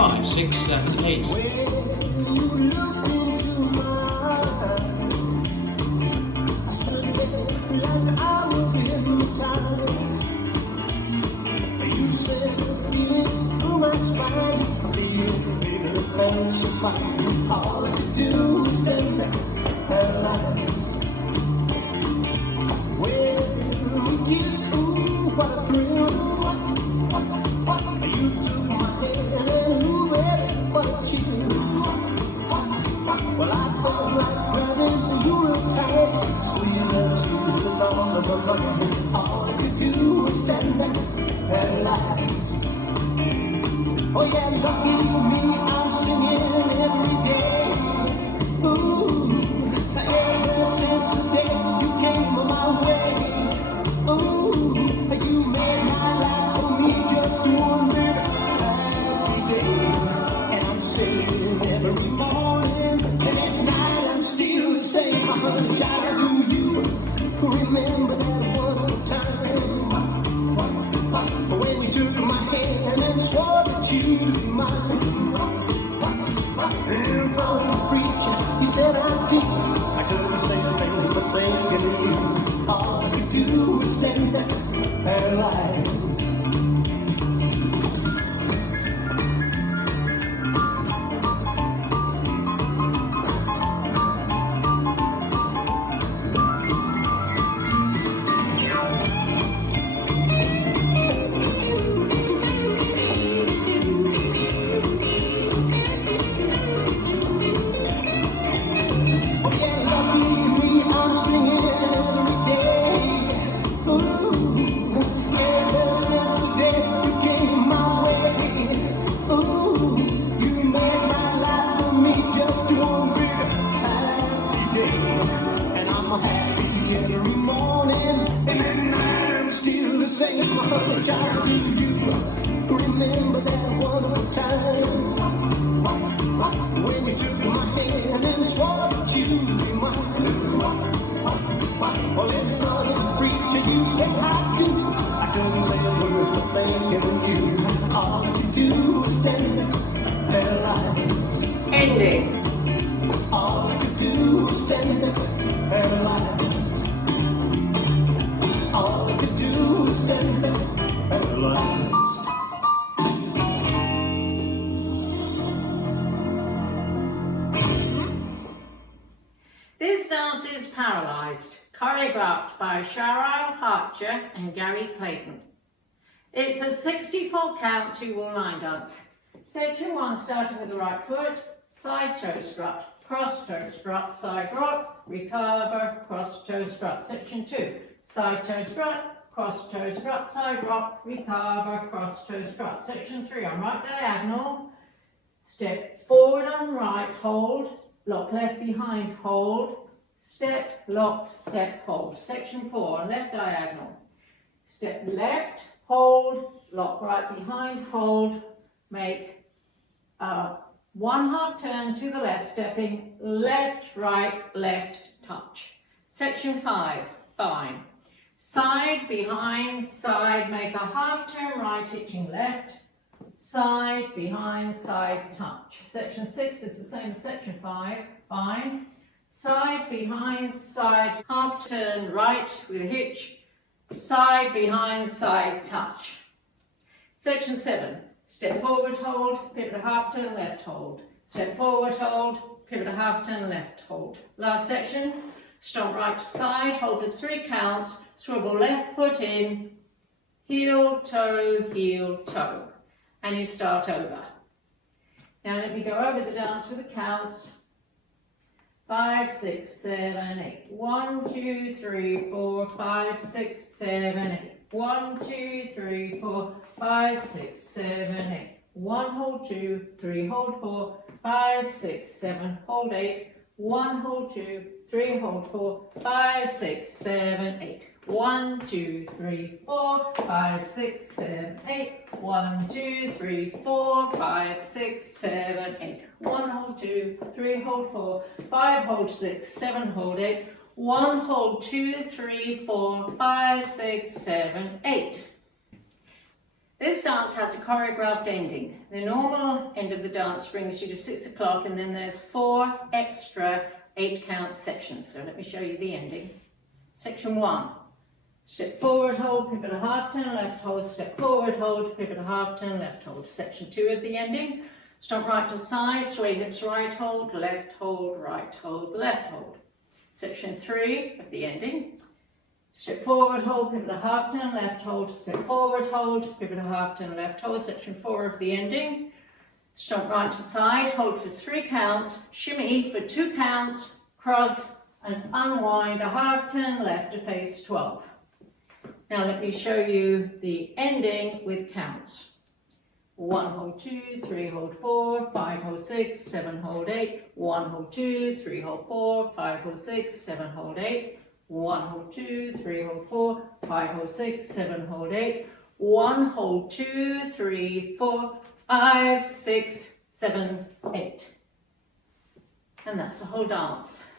5, 6, 7, 8. When you look into my eyes, I stood there like I was hypnotized. You said, feeling through my spine, I feel, baby, the pain so fine. All I could do was stand there, paralyzed. When we kissed, ooh, what a thrill. You took my hand and knew what you do. Well, I felt like grabbing you real tight, squeezing you with all of my might. All I could do was stand there paralyzed. Oh yeah, lucky me, I'm singing every day. Ooh, ever since the day you came my way. Ooh, you made my life for me just one big happy day. And I'm saying every morning and at night I'm still the same. How child do you remember that one time when you took my hand and swore that you'd be mine? In front of the preacher, he said I did. I couldn't say a thing but thinking of you. All I could do was stand there paralyzed. Remember that one time when you took my hand and swore that you'd be mine. Well, in front of the preacher you said I do. I couldn't say a word for thinking of you. All I could do was stand there paralyzed. Ending. All I could do was stand there paralyzed. All I could do was stand there paralyzed. This dance is Paralyzed, choreographed by Cheryl Harcher and Gary Clayton. It's a 64 count 2-wall line dance. Section 1 starting with the right foot, side toe strut, cross toe strut, side rock, recover, cross toe strut. Section 2, side toe strut, cross toe strut, side rock, recover, cross toe strut. Section 3 on right diagonal, step forward on right, hold, lock left behind, hold, step, lock, step, hold. Section 4 on left diagonal, step left, hold, lock right behind, hold, make a 1/2 turn to the left, stepping left, right, left, touch. Section 5, fine. Side, behind, side, make a 1/2 turn right, hitching left, side, behind, side, touch. Section 6 is the same as section 5, fine. Side, behind, side, 1/2 turn right with a hitch, side, behind, side, touch. Section 7, step forward, hold, pivot a 1/2 turn, left, hold. Step forward, hold, pivot a 1/2 turn, left, hold. Last section, stomp right to side, hold for 3 counts, swivel left foot in, heel, toe, and you start over. Now let me go over the dance with the counts. 5, 6, 7, 8. 1, 2, 3, 4, 5, 6, 7, 8. 1, 2, 3, 4, 5, 6, 7, 8. 1, hold 2, 3, hold 4, 5, 6, 7, hold 8. 1, hold 2, 3, hold 4, 5, 6, 7, 8. 1, 2, 3, 4, 5, 6, 7, 8. 1, 2, 3, 4, 5, 6, 7, 8. 1, hold 2, 3, hold 4, 5, hold 6, 7, hold 8. 1, hold 2, 3, 4, 5, 6, 7, 8. This dance has a choreographed ending. The normal end of the dance brings you to 6 o'clock, and then there's 4 extra 8-count sections. So let me show you the ending. Section 1. Step forward, hold, pivot a half turn, left hold, step forward, hold, pivot a half turn, left hold. Section 2 of the ending. Stomp right to side, sway hips right hold, left hold, right hold, left hold. Section 3 of the ending. Step forward, hold, pivot a half turn, left hold, step forward, hold, pivot a half turn, left hold. Section 4 of the ending. Stomp right to side, hold for 3 counts, shimmy for 2 counts, cross and unwind a half turn left to face 12. Now let me show you the ending with counts. 1 hold 2, 3 hold 4, 5 hold 6, 7 hold 8, 1 hold 2, 3 hold 4, 5 hold 6, 7 hold 8, 1 hold 2, 3 hold 4, 5 hold 6, 7 hold 8, 1 hold 2, 3, 4, 5, 6, 7, 8. And that's the whole dance.